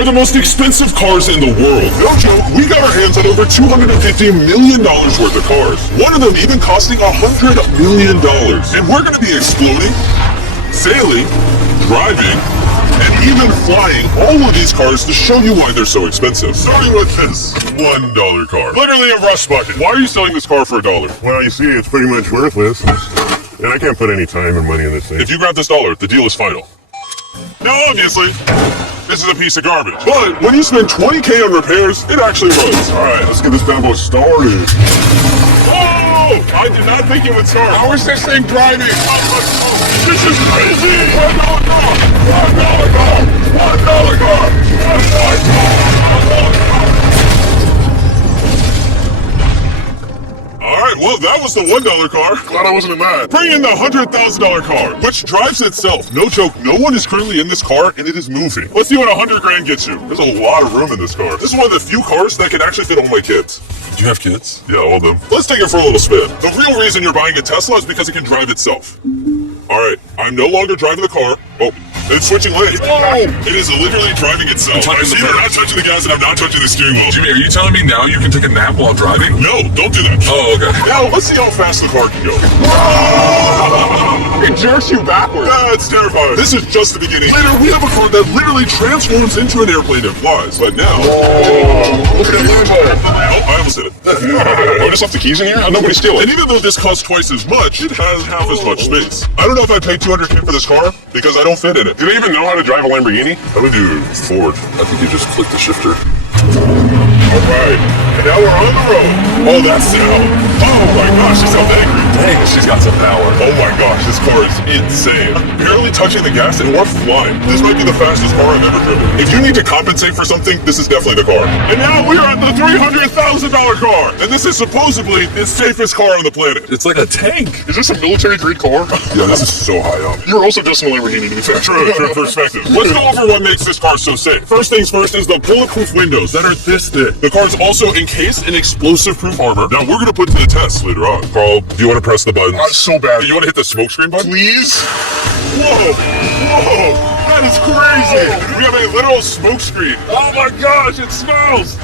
are the most expensive cars in the world. No joke, we got our hands on over $250 million worth of cars. One of them even costing $100 million. And we're gonna be exploding, sailing, driving, and even flying all of these cars to show you why they're so expensive. Starting with this $1 car. Literally a rust bucket. Why are you selling this car for $1? Well, you see, it's pretty much worthless. And I can't put any time or money in this thing. If you grab this $1, the deal is final. Now, obviously, this is a piece of garbage. But when you spend $20K on repairs, it actually runs. Alright, let's get this bad boy started. Oh! I did not think it would start. How is this thing driving? This is crazy! $1 car! $1 car! $1 car! $1 car! Alright, well, that was the $1 car. Glad I wasn't in that. Bring in the $100,000 car, which drives itself. No joke, no one is currently in this car, and it is moving. Let's see what 100 grand gets you. There's a lot of room in this car. This is one of the few cars that can actually fit all my kids. Do you have kids? Yeah, all of them. Let's take it for a little spin. The real reason you're buying a Tesla is because it can drive itself. Alright, I'm no longer driving the car. Oh, it's switching lanes. Oh! It is literally driving itself. I see that I'm not touching the gas and I'm not touching the steering wheel. Jimmy, are you telling me now you can take a nap while driving? No, don't do that. Oh, okay. Now, let's see how fast the car can go. It jerks you backwards. That's terrifying. This is just the beginning. Later, we have a car that literally transforms into an airplane and flies. But now... Look at that Lambo. Oh, I almost hit it. Oh, I just left the keys in here? How'd nobody steal it? And even though this costs twice as much, it has half as much space. I don't know if I paid $200K for this car, because I don't fit in it. Do they even know how to drive a Lamborghini? How do we do Ford? I think you just click the shifter. Alright, and now we're on the road. Oh, that sound. Oh my gosh, she sounds angry. Dang, she's got some power. Oh my gosh, this car is insane. Barely touching the gas and we're flying. This might be the fastest car I've ever driven. If you need to compensate for something, this is definitely the car. And now we're at the $300,000 car. And this is supposedly the safest car on the planet. It's like a tank. Is this a military-grade car? Yeah, this is so high up. You're also just in a Lamborghini, to be fair. True perspective. Let's go over what makes this car so safe. First things first is the bulletproof windows that are this thick. The car is also encased in explosive-proof armor. Now we're gonna put to the test later on. Carl, do you want to press the buttons? So bad. Do you want to hit the smoke screen button? Please? Whoa! Whoa! That is crazy! We have a literal smoke screen. Oh my gosh, it smells!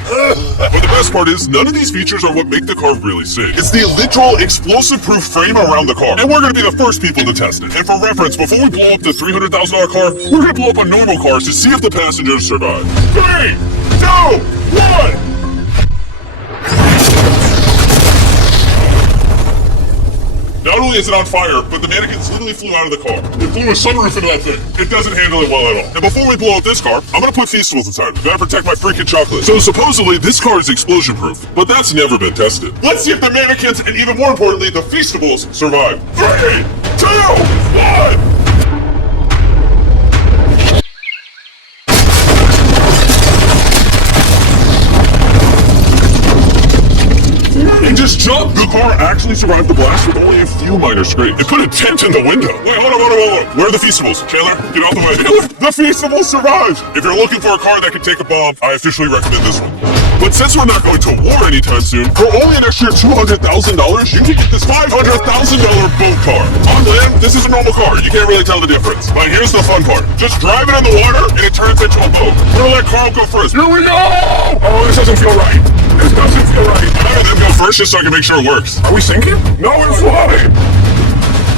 But the best part is, none of these features are what make the car really safe. It's the literal explosive-proof frame around the car. And we're gonna be the first people to test it. And for reference, before we blow up the $300,000 car, we're gonna blow up a normal car to see if the passengers survive. 3, 2, 1! Not only is it on fire, but the mannequins literally flew out of the car. It blew a sunroof into that thing. It doesn't handle it well at all. And before we blow up this car, I'm gonna put Feastables inside. Gotta protect my freaking chocolate. So supposedly, this car is explosion-proof, but that's never been tested. Let's see if the mannequins, and even more importantly, the Feastables, survive. 3, 2, 1! Just jump! The car actually survived the blast with only a few minor scrapes. It put a dent in the window. Wait, hold on. Where are the Feastables? Chandler, get out the way. The Feastables survived! If you're looking for a car that can take a bomb, I officially recommend this one. But since we're not going to war anytime soon, for only an extra $200,000, you can get this $500,000 boat car. On land, this is a normal car. You can't really tell the difference. But here's the fun part. Just drive it in the water, and it turns into a boat. We're gonna let Carl go first. Here we go! Oh, this doesn't feel right. This doesn't feel right. I'm gonna let them go first just so I can make sure it works. Are we sinking? No, we're flying.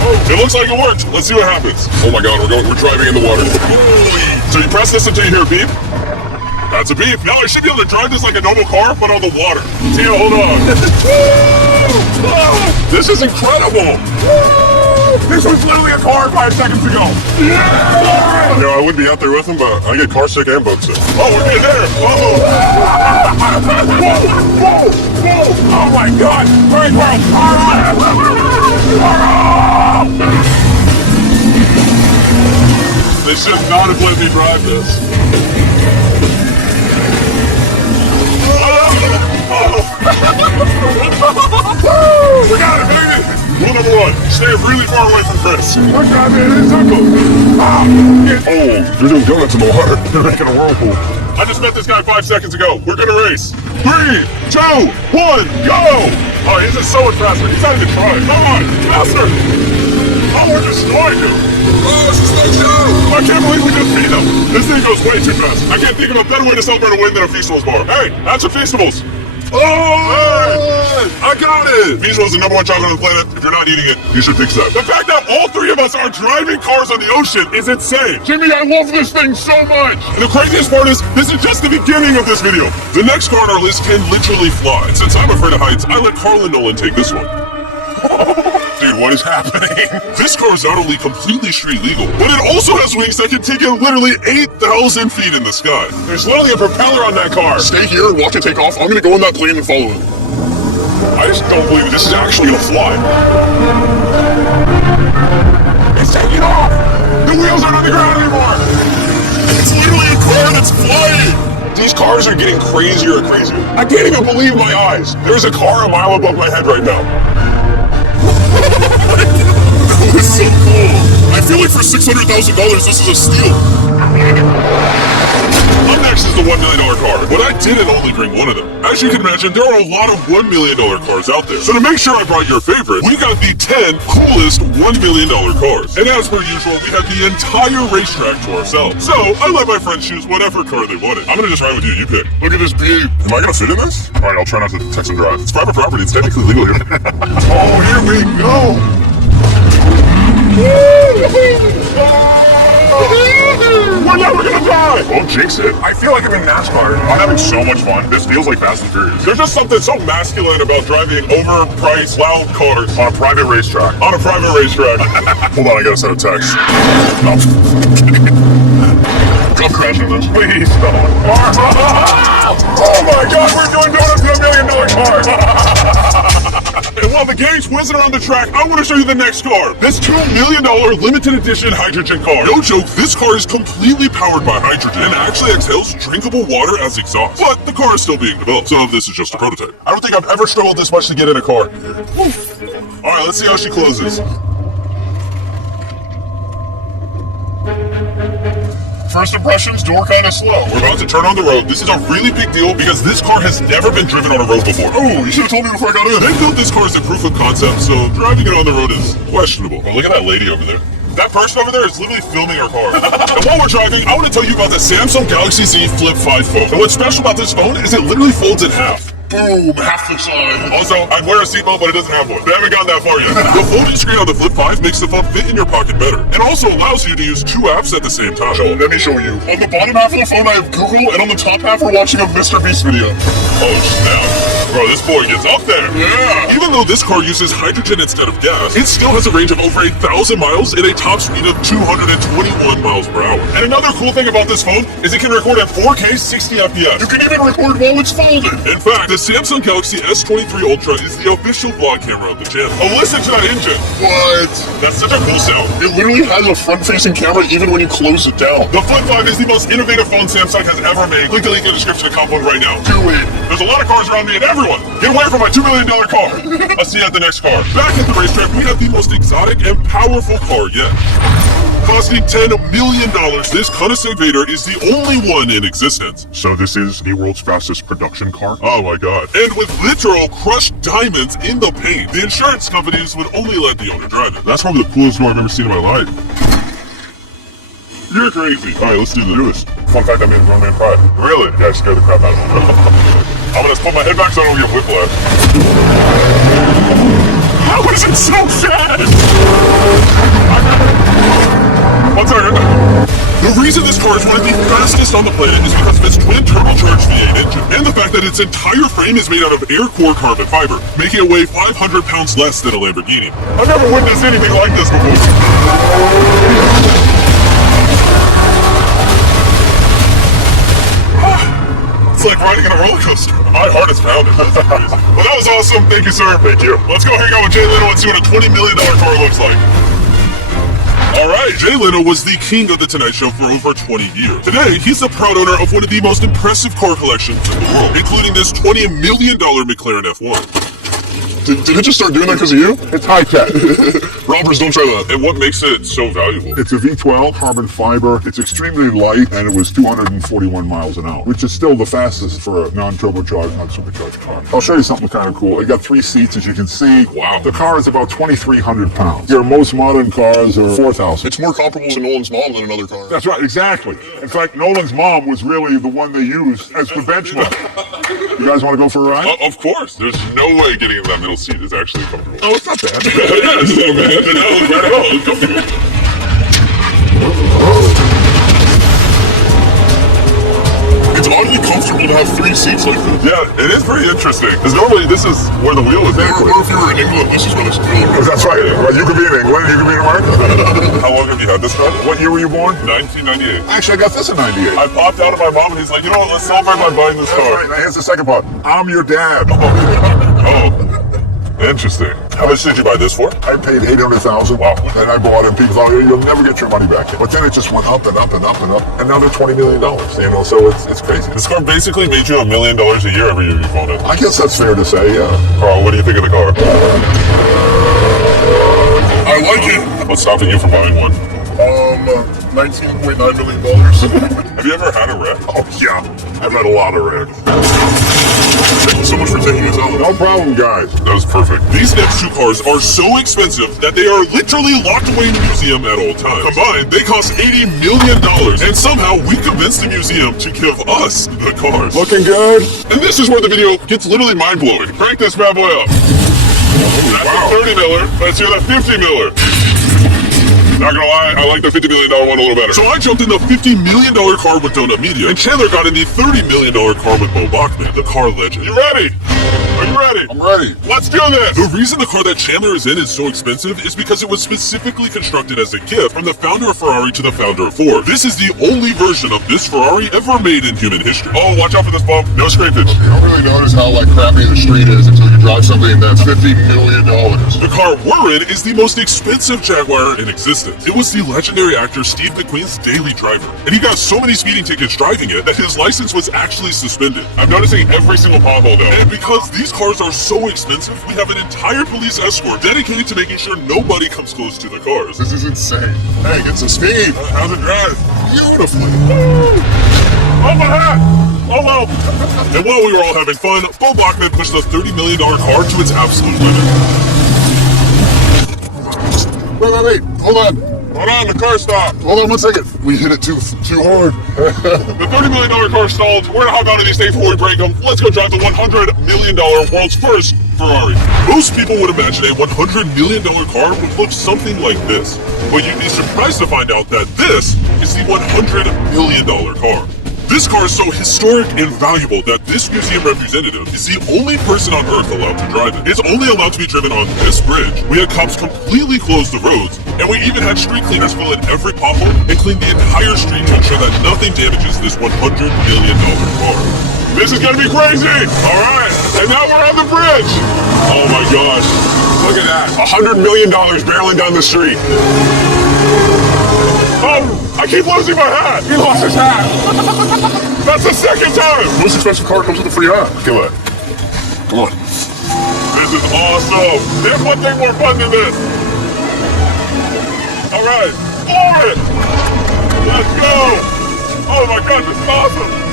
Oh, it looks like it worked. Let's see what happens. Oh my god, we're driving in the water. Holy. So you press this until you hear a beep. That's a beep. Now I should be able to drive this like a normal car, but on the water. Tina, hold on. This is incredible. This was literally a car 5 seconds ago. Yeah! You know, I would be out there with him, but I get car sick and boat sick. Oh, we're getting there. Whoa! Oh my god! Hurry, They should not have let me drive this. We got it, baby! Rule number 1, stay really far away from Chris. We're driving in a circle. Oh, you're doing donuts in the water. You're making a whirlpool. I just met this guy 5 seconds ago. We're gonna race. 3, 2, 1, go! Oh, he's just so impressive. He's not even trying. Come on, faster! Oh, we're destroying him. Oh, it's just no show! I can't believe we just beat him. This thing goes way too fast. I can't think of a better way to celebrate a win than a Feastables bar. Hey, that's a Feastables. Oh! Hey, I got it! Feastables is the #1 chocolate on the planet. If you're not eating it, you should fix that. The fact that all three of us are driving cars on the ocean is insane. Jimmy, I love this thing so much. And the craziest part is, this is just the beginning of this video. The next car on our list can literally fly. And since I'm afraid of heights, I let Carl and Nolan take this one. Dude, what is happening? This car is not only completely street legal, but it also has wings that can take you literally 8,000 feet in the sky. There's literally a propeller on that car. Stay here and watch it take off. I'm gonna go in that plane and follow it. I just don't believe this is actually gonna fly. It's taking off! The wheels aren't on the ground anymore! It's literally a car that's flying! These cars are getting crazier and crazier. I can't even believe my eyes. There's a car a mile above my head right now. That was so cool! I feel like for $600,000 this is a steal. Up next is the $1 million car, but I didn't only bring one of them. As you can imagine, there are a lot of $1 million cars out there. So to make sure I brought your favorite, we got the 10 coolest $1 million cars. And as per usual, we have the entire racetrack to ourselves. So I let my friends choose whatever car they wanted. I'm gonna just ride with you, you pick. Look at this beam. Am I gonna fit in this? Alright, I'll try not to text and drive. It's private property, it's technically legal here. Oh, here we go! We're never gonna die! Don't jinx it. I feel like I'm in NASCAR. I'm having so much fun. This feels like Fast and Furious. There's just something so masculine about driving overpriced, loud cars On a private racetrack. on a private racetrack. Hold on, I gotta send a text. No. I'm crashing this. Please don't. Oh my god, we're doing donuts in $1 million car! And while the gang's whizzing around the track, I want to show you the next car. This $2 million limited edition hydrogen car. No joke, this car is completely powered by hydrogen and actually exhales drinkable water as exhaust. But the car is still being developed, so this is just a prototype. I don't think I've ever struggled this much to get in a car. Alright, let's see how she closes. First impressions, door kinda slow. We're about to turn on the road. This is a really big deal because this car has never been driven on a road before. Oh, you should've told me before I got in. They built this car as a proof of concept, so driving it on the road is questionable. Oh, look at that lady over there. That person over there is literally filming our car. And while we're driving, I want to tell you about the Samsung Galaxy Z Flip 5 phone. And what's special about this phone is it literally folds in half. Boom, half the size. Also, I'd wear a seatbelt, but it doesn't have one. They haven't gotten that far yet. The folding screen on the Flip 5 makes the phone fit in your pocket better. It also allows you to use 2 apps at the same time. So, let me show you. On the bottom half of the phone, I have Google, and on the top half, we're watching a Mr.beast video. Oh, snap. Bro, this boy gets up there. Yeah. Even though this car uses hydrogen instead of gas, it still has a range of over 1,000 miles and a top speed of 221 miles per hour. And another cool thing about this phone is it can record at 4K 60 FPS. You can even record while it's folded. In fact, the Samsung Galaxy S23 Ultra is the official vlog camera of the channel. Oh, listen to that engine. What? That's such a cool sound. It literally has a front-facing camera even when you close it down. The Flip 5 is the most innovative phone Samsung has ever made. Click the link in the description to cop one right now. Do it. There's a lot of cars around me and everyone. Get away from my $2 million car. I'll see you at the next car. Back at the racetrack, we have the most exotic and powerful car yet. Costing $10 million, this Koenigsegg Vader is the only one in existence. So this is the world's fastest production car? Oh my god. And with literal crushed diamonds in the paint, the insurance companies would only let the owner drive it. That's probably the coolest car I've ever seen in my life. You're crazy. Alright, let's do this. Fun fact, I made grown man pride. Really? Yeah, I scared the crap out of me. I'm gonna put my head back so I don't get whiplash. How is it so fast? What's our The reason this car is one of the fastest on the planet is because of its twin turbocharged V8 engine, and the fact that its entire frame is made out of air core carbon fiber, making it weigh 500 pounds less than a Lamborghini. I've never witnessed anything like this before. It's like riding in a roller coaster. My heart is pounding. That's crazy. Well, that was awesome. Thank you, sir. Thank you. Let's go hang out with Jay Leno and see what a $20 million car looks like. Alright, Jay Leno was the king of The Tonight Show for over 20 years. Today, he's the proud owner of one of the most impressive car collections in the world, including this $20 million McLaren F1. Did it just start doing that because of you? It's high tech. Robbers, don't try that. And what makes it so valuable? It's a V12 carbon fiber. It's extremely light, and it was 241 miles an hour, which is still the fastest for a non-turbocharged, non-supercharged car. I'll show you something kind of cool. It got 3 seats, as you can see. Wow. The car is about 2,300 pounds. Your most modern cars are 4,000. It's more comparable to Nolan's mom than another car. That's right, exactly. In fact, Nolan's mom was really the one they used as the benchmark. You guys want to go for a ride? Of course. There's no way getting in that middle seat is actually comfortable. Oh, it's not bad. Yeah, it's a little bad. No, it's right at all. It's comfortable. It's oddly comfortable to have 3 seats like this. Yeah, it is pretty interesting. Because normally this is where the wheel is anchored. Or if you were in England, this is where this wheel Oh, that's right. Well, you could be in England, you could be in America. How long have you had this car? What year were you born? 1998. Actually, I got this in 98. I popped out of my mom and he's like, you know what, let's celebrate by buying this That's car. right. Now here's the second part. I'm your dad. Oh, interesting. How much did you buy this for? I paid $800,000. Wow. And I bought it, and people thought, you'll never get your money back. But then it just went up and up and up and up, and now they're $20 million. You know, so it's crazy. This car basically made you $1 million a year every year you've owned it. I guess that's fair to say, yeah. Carl, what do you think of the car? I like it. What's stopping you from buying one? $19.9 million. Have you ever had a wreck? Oh, yeah. I've had a lot of wrecks. Thank you so much for taking us out. No problem, guys. That was perfect. These next 2 cars are so expensive that they are literally locked away in the museum at all times. Combined, they cost $80 million, and somehow we convinced the museum to give us the cars. Looking good? And this is where the video gets literally mind-blowing. Crank this bad boy up. That's wow. a 30 miller. Let's hear the 50 miller. Not gonna lie, I like the $50 million one a little better. So I jumped in the $50 million car with Donut Media, and Chandler got in the $30 million car with Bo Bachman, the car legend. You ready? Are you ready? I'm ready. Let's do this! The reason the car that Chandler is in is so expensive is because it was specifically constructed as a gift from the founder of Ferrari to the founder of Ford. This is the only version of this Ferrari ever made in human history. Oh, watch out for this bump. No scrapage. You don't really notice how crappy the street is until you drive something that's $50 million. The car we're in is the most expensive Jaguar in existence. It was the legendary actor Steve McQueen's daily driver, and he got so many speeding tickets driving it that his license was actually suspended. I'm noticing every single pothole though. And because these cars are so expensive, we have an entire police escort dedicated to making sure nobody comes close to the cars. This is insane. Hey, get some speed. How's it drive? Beautifully. Oh, my hat! Oh, well. And while we were all having fun, Bo Bachman pushed the $30 million car to its absolute limit. Wait. Hold on. Hold on, the car stopped. Hold on 1 second. We hit it too hard. The $30 million car stalled. We're gonna hop out of these things before we break them. Let's go drive the $100 million world's first Ferrari. Most people would imagine a $100 million car would look something like this. But you'd be surprised to find out that this is the $100 million car. This car is so historic and valuable that this museum representative is the only person on Earth allowed to drive it. It's only allowed to be driven on this bridge. We had cops completely close the roads, and we even had street cleaners fill in every pothole and clean the entire street to ensure that nothing damages this $100 million car. This is gonna be crazy! Alright, and now we're on the bridge! Oh my gosh, look at that. $100 million barreling down the street. Oh, I keep losing my hat! He lost his hat! That's the second time! Most expensive car comes with a free hat. Kill it. Come on. This is awesome! There's one thing more fun than this! Alright, for it! Let's go! Oh my god, this is awesome!